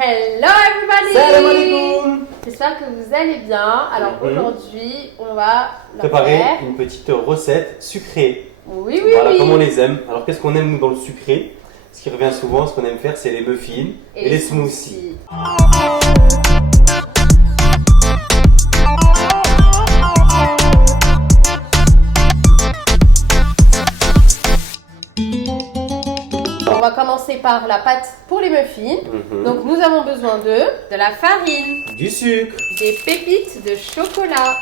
Hello everybody! Salam alaikum! J'espère que vous allez bien. Alors aujourd'hui, on va préparer faire une petite recette sucrée. Oui, Voilà, oui. comme on les aime. Alors qu'est-ce qu'on aime nous dans le sucré? Ce qui revient souvent, ce qu'on aime faire, c'est les muffins et les smoothies. On va commencer par la pâte pour les muffins. Donc nous avons besoin de la farine, du sucre, des pépites de chocolat,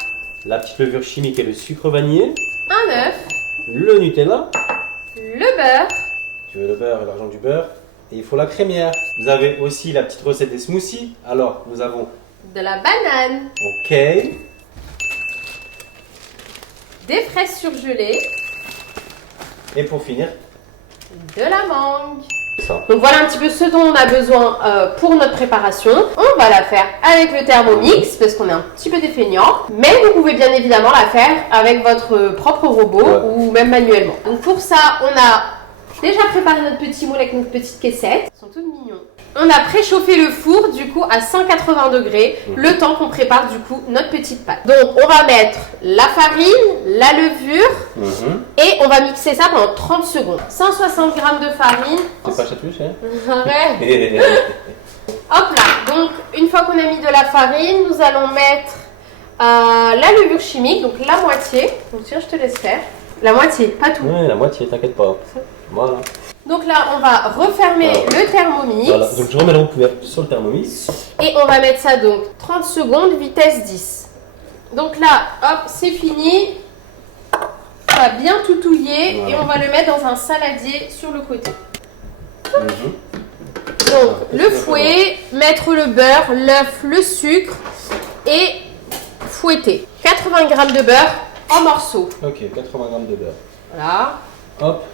la petite levure chimique et le sucre vanillé, un œuf, le Nutella, le beurre, tu veux le beurre et l'argent du beurre, et il faut la crémière. Vous avez aussi la petite recette des smoothies. Alors nous avons de la banane, ok, des fraises surgelées, et pour finir, de la mangue. ça. Donc voilà un petit peu ce dont on a besoin pour notre préparation. On va la faire avec le Thermomix parce qu'on est un petit peu des feignants. Mais vous pouvez bien évidemment la faire avec votre propre robot ou même manuellement. Donc pour ça, on a déjà préparé notre petit moule avec notre petite caissette. Ils sont tous mignons. On a préchauffé le four du coup à 180 degrés le temps qu'on prépare du coup notre petite pâte. Donc on va mettre la farine, la levure et on va mixer ça pendant 30 secondes. 160 g de farine. C'est pas chatouche, hein? Arrête. Hop là, donc une fois qu'on a mis de la farine, nous allons mettre la levure chimique, donc la moitié. Donc tiens, je te laisse faire. La moitié, pas tout. Ouais, la moitié, t'inquiète pas. Voilà. Donc là, on va refermer le Thermomix. Voilà, donc je remets la couvercle sur le Thermomix. Et on va mettre ça donc 30 secondes, vitesse 10. Donc là, hop, c'est fini. On va bien tout touiller et on va le mettre dans un saladier sur le côté. Donc le fouet, mettre le beurre, l'œuf, le sucre et fouetter. 80 g de beurre en morceaux. Ok, 80 g de beurre. Voilà. Hop,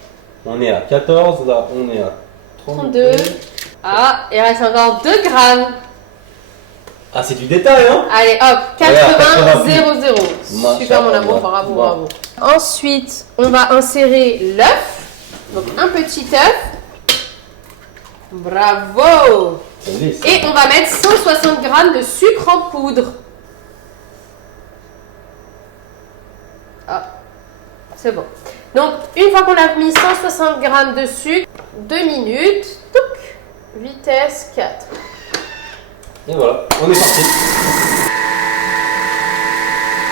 on est à 14, là on est à 32. Ah, il reste encore 2 grammes. Ah, c'est du détail, hein? Allez, hop, 80, 0, 0. Machallah. Super mon amour, bravo, bravo. Ensuite, on va insérer l'œuf. Donc un petit œuf. Bravo. Et on va mettre 160 g de sucre en poudre. Ah, c'est bon. Donc, une fois qu'on a mis 160 g de sucre, 2 minutes, touc, vitesse 4. Et voilà, on est parti.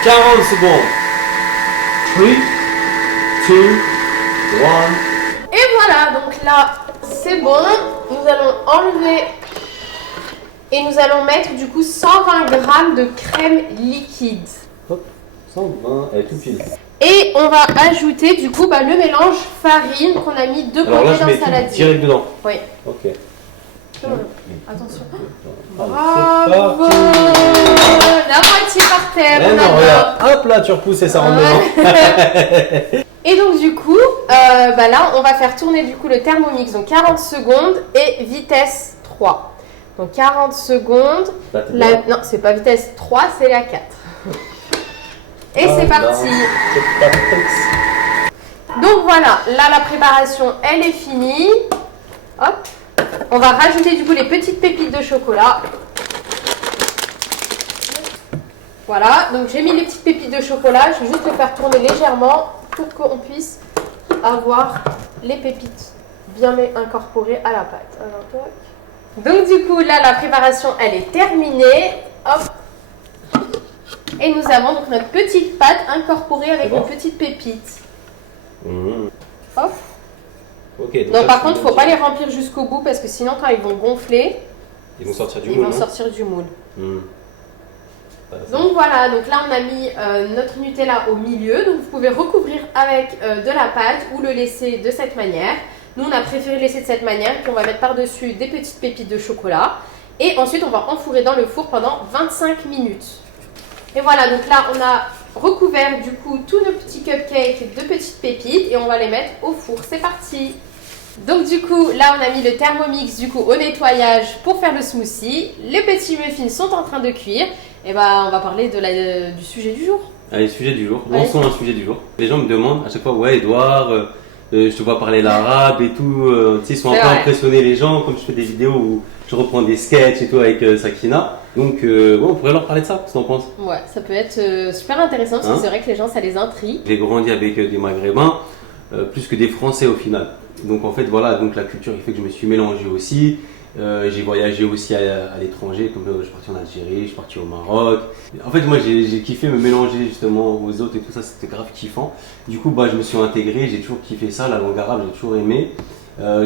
40 secondes. 3, 2, 1. Et voilà, donc là, c'est bon. Nous allons enlever et nous allons mettre du coup 120 g de crème liquide. Hop, 120, elle est tout pile. Et on va ajouter du coup le mélange farine qu'on a mis de Alors là, côté je dans mets le tout saladier. direct dedans. Oui. Ok. Attention. Allez, Bravo. c'est parti. La moitié par terre. Eh on non, adore. regarde, hop là, tu repousses et ça rentre dedans. Et donc du coup, là, on va faire tourner du coup le Thermomix. Donc 40 secondes et vitesse 3. Donc 40 secondes. Non, c'est pas vitesse 3, c'est la 4. Et c'est parti. Donc voilà, là la préparation elle est finie. Hop. On va rajouter du coup les petites pépites de chocolat. Voilà, donc j'ai mis les petites pépites de chocolat. Je vais juste le faire tourner légèrement pour qu'on puisse avoir les pépites bien incorporées à la pâte. Alors, toc. Donc du coup là la préparation elle est terminée. Hop. Et nous avons donc notre petite pâte incorporée avec nos petites pépites. Hop. Okay, donc par contre, il ne faut pas les remplir jusqu'au bout parce que sinon, quand ils vont gonfler, ils vont sortir du moule. Ils vont sortir du moule. Voilà, donc voilà, donc là on a mis notre Nutella au milieu. Donc vous pouvez recouvrir avec de la pâte ou le laisser de cette manière. Nous on a préféré laisser de cette manière. Puis on va mettre par-dessus des petites pépites de chocolat. Et ensuite on va enfourrer dans le four pendant 25 minutes. Et voilà, donc là on a recouvert du coup tous nos petits cupcakes de petites pépites et on va les mettre au four. C'est parti! Donc du coup, là on a mis le Thermomix du coup au nettoyage pour faire le smoothie. Les petits muffins sont en train de cuire. Et on va parler du sujet du jour. Allez, sujet du jour. Lançons un sujet du jour. Les gens me demandent à chaque fois, ouais Edouard, je te vois parler l'arabe et tout. Tu sais, ils sont un C'est peu vrai. impressionnés les gens, comme je fais des vidéos où je reprends des sketchs et tout avec Sakina. Donc, ouais, on pourrait leur parler de ça, qu'est-ce que t'en penses? Ouais, ça peut être super intéressant parce que Hein? c'est vrai que les gens, ça les intrigue. J'ai grandi avec des Maghrébins, plus que des Français au final. Donc en fait voilà, donc la culture il fait que je me suis mélangé aussi. J'ai voyagé aussi à l'étranger, comme je suis parti en Algérie, je suis parti au Maroc. En fait moi j'ai kiffé me mélanger justement aux autres et tout ça, c'était grave kiffant. Du coup bah, je me suis intégré, j'ai toujours kiffé ça, la langue arabe j'ai toujours aimé.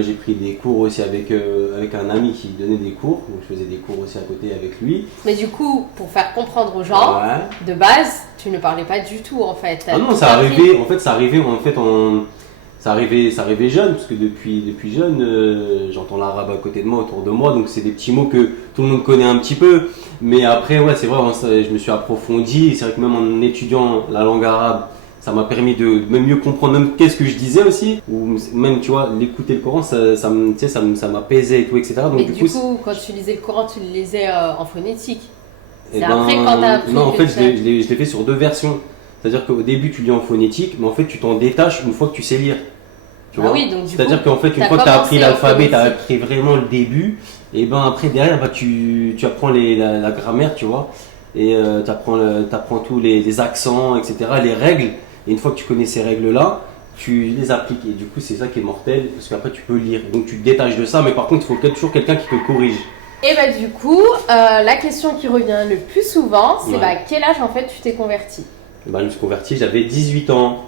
J'ai pris des cours aussi avec un ami qui donnait des cours, donc je faisais des cours aussi à côté avec lui. Mais du coup, pour faire comprendre aux gens, Ouais. de base, tu ne parlais pas du tout en fait. Ah non, Tout ça appris. arrivait, en fait, ça arrivait ça arrivait jeune, parce que depuis jeune, j'entends l'arabe à côté de moi, autour de moi, donc c'est des petits mots que tout le monde connaît un petit peu. Mais après, ouais, c'est vrai, je me suis approfondi, et c'est vrai que même en étudiant la langue arabe, ça m'a permis de même mieux comprendre même qu'est-ce que je disais aussi, ou même, tu vois, l'écouter le Coran, tu sais, ça m'apaisait et tout, etc. Donc Mais du coup, quand tu lisais le Coran, tu le lisais en phonétique. eh C'est après quand t'as appris non, en que fait, tu je l'ai fait sur 2 versions. C'est-à-dire qu'au début, tu lis en phonétique, mais en fait, tu t'en détaches une fois que tu sais lire. Tu Ah vois. oui, donc du C'est-à-dire coup, qu'en fait, une t'as fois que tu as appris commencé en l'alphabet, tu as phonétique. appris vraiment le début, et ben après, derrière, bah, tu apprends la grammaire, tu vois, et tu apprends tous les accents, etc., les règles, et une fois que tu connais ces règles-là, tu les appliques, et du coup, c'est ça qui est mortel, parce qu'après, tu peux lire. Donc, tu te détaches de ça, mais par contre, il faut toujours quelqu'un qui te corrige. Et bah du coup, la question qui revient le plus souvent, c'est Ouais. bah quel âge en fait tu t'es converti? Bah, je me suis converti, j'avais 18 ans.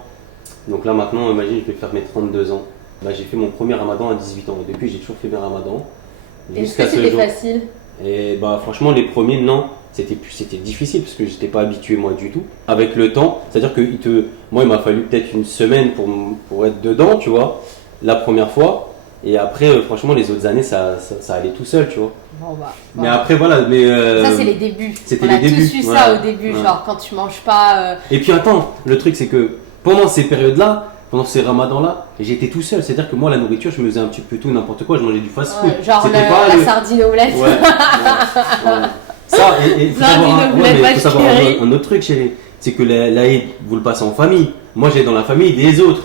Donc là maintenant, imagine, je vais faire mes 32 ans. Bah, j'ai fait mon premier ramadan à 18 ans. Et depuis, j'ai toujours fait mes ramadans. Est-ce que c'était facile? Et bah franchement, les premiers, non. C'était difficile parce que j'étais pas habitué moi du tout. Avec le temps, c'est-à-dire que moi, il m'a fallu peut-être une semaine pour être dedans, tu vois, la première fois. Et après, franchement, les autres années, ça allait tout seul, tu vois. Bon bah. Mais voilà. après, voilà. Ça c'est les débuts. c'était On a les débuts, tous eu ça ouais. au début, Ouais. genre quand tu manges pas. Et puis attends, le truc c'est que pendant ces périodes-là, pendant ces ramadans-là, j'étais tout seul. C'est-à-dire que moi, la nourriture, je me faisais un petit peu tout, n'importe quoi. Je mangeais du fast-food. Genre C'était pas la le- sardine omelette. Ouais, ouais. Ça, et faut Sardine savoir, omelette, mais faut savoir vache qui rit. un autre truc, chérie. C'est que l'Aïd, vous le passez en famille. Moi, j'ai dans la famille des autres,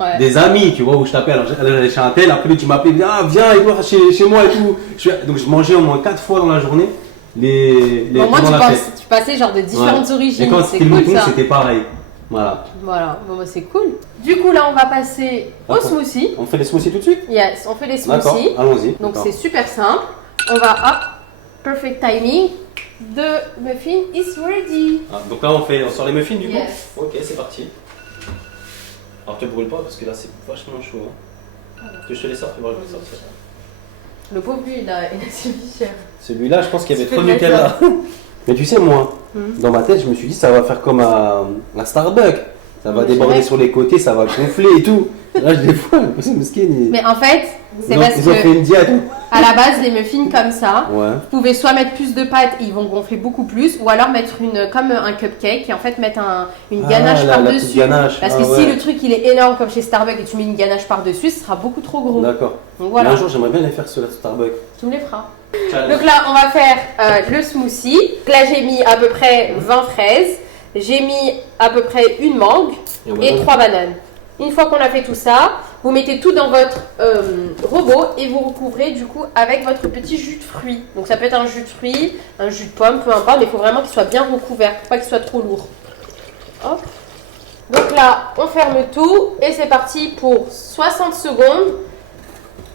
Ouais. des amis, tu vois, où je t'appelle. Alors, j'allais chez un tel, après, tu m'appelais, ah, viens, et moi, chez moi et tout. Donc, je mangeais au moins 4 fois dans la journée. Au moins pendant la fête. tu passais genre de différentes Ouais. origines. Et quand C'est c'était le cool mouton, ça. c'était pareil. Voilà. Voilà, bon bah c'est cool. Du coup là on va passer au D'accord. smoothie. On fait les smoothies tout de suite? Yes, on fait les D'accord, smoothies. allons-y. Donc D'accord. c'est super simple. On va hop, perfect timing. The muffin is ready. Ah, donc là, on sort les muffins du coup? Yes. Ok, c'est parti. Alors, te brûle pas parce que là, c'est vachement chaud. Hein. Que je te les sorte, tu vas le sortir. Le pauvre lui il a subi cher. Celui-là, je pense qu'il y avait Tu trop peux de le mettre Nutella. Mais tu sais, moi, dans ma tête, je me suis dit, ça va faire comme à Starbucks. Ça va Mais déborder jamais. sur les côtés, ça va gonfler et tout. Là, je les vois, c'est mesquin. Mais en fait, c'est Ils parce ont fait que une diète. à la base les muffins comme ça, Ouais. vous pouvez soit mettre plus de pâte et ils vont gonfler beaucoup plus, ou alors mettre comme un cupcake et en fait mettre une ganache la petite par-dessus. ganache. Parce Ah, que si ouais. le truc il est énorme comme chez Starbucks et tu mets une ganache par-dessus, ce sera beaucoup trop gros. D'accord. Donc Mais voilà, un jour, j'aimerais bien les faire sur la Starbucks. tu me les feras. Donc là, on va faire le smoothie. Donc là, j'ai mis à peu près 20 fraises. J'ai mis à peu près une mangue et 3 bananes. Une fois qu'on a fait tout ça, vous mettez tout dans votre robot et vous recouvrez du coup avec votre petit jus de fruits. Donc ça peut être un jus de fruits, un jus de pomme, peu importe, mais il faut vraiment qu'il soit bien recouvert pour pas qu'il soit trop lourd. Hop. Donc là, on ferme tout et c'est parti pour 60 secondes.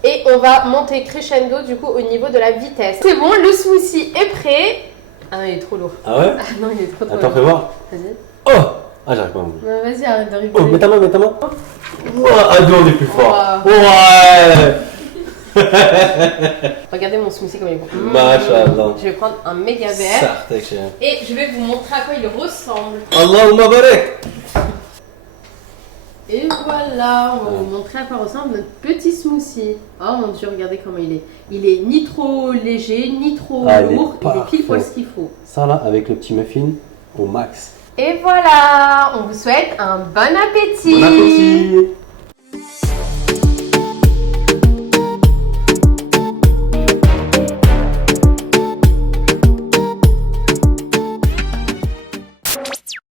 Et on va monter crescendo du coup au niveau de la vitesse. C'est bon, le smoothie est prêt. Ah non, il est trop lourd. Ah ouais? Ah non, il est trop Attends, lourd. fais voir. Vas-y. Oh! Ah, j'arrive pas à me Non, vas-y, arrête de Oh, rigoler. mets ta main, mets ta main. Ouah, ah, deux, on est plus fort. Wow. Ouais! Regardez mon smoothie comme il est bon. Machallah. Je vais prendre un méga verre Sartek, chérie. et je vais vous montrer à quoi il ressemble. Allahumma barak! Et voilà, on va vous montrer à quoi ressemble notre petit smoothie. Oh mon dieu, regardez comment il est. Il est ni trop léger, ni trop Ah, il est lourd. Il est pile poil parfait. ce qu'il faut. Ça là, avec le petit muffin au max. Et voilà, on vous souhaite un bon appétit. Bon appétit!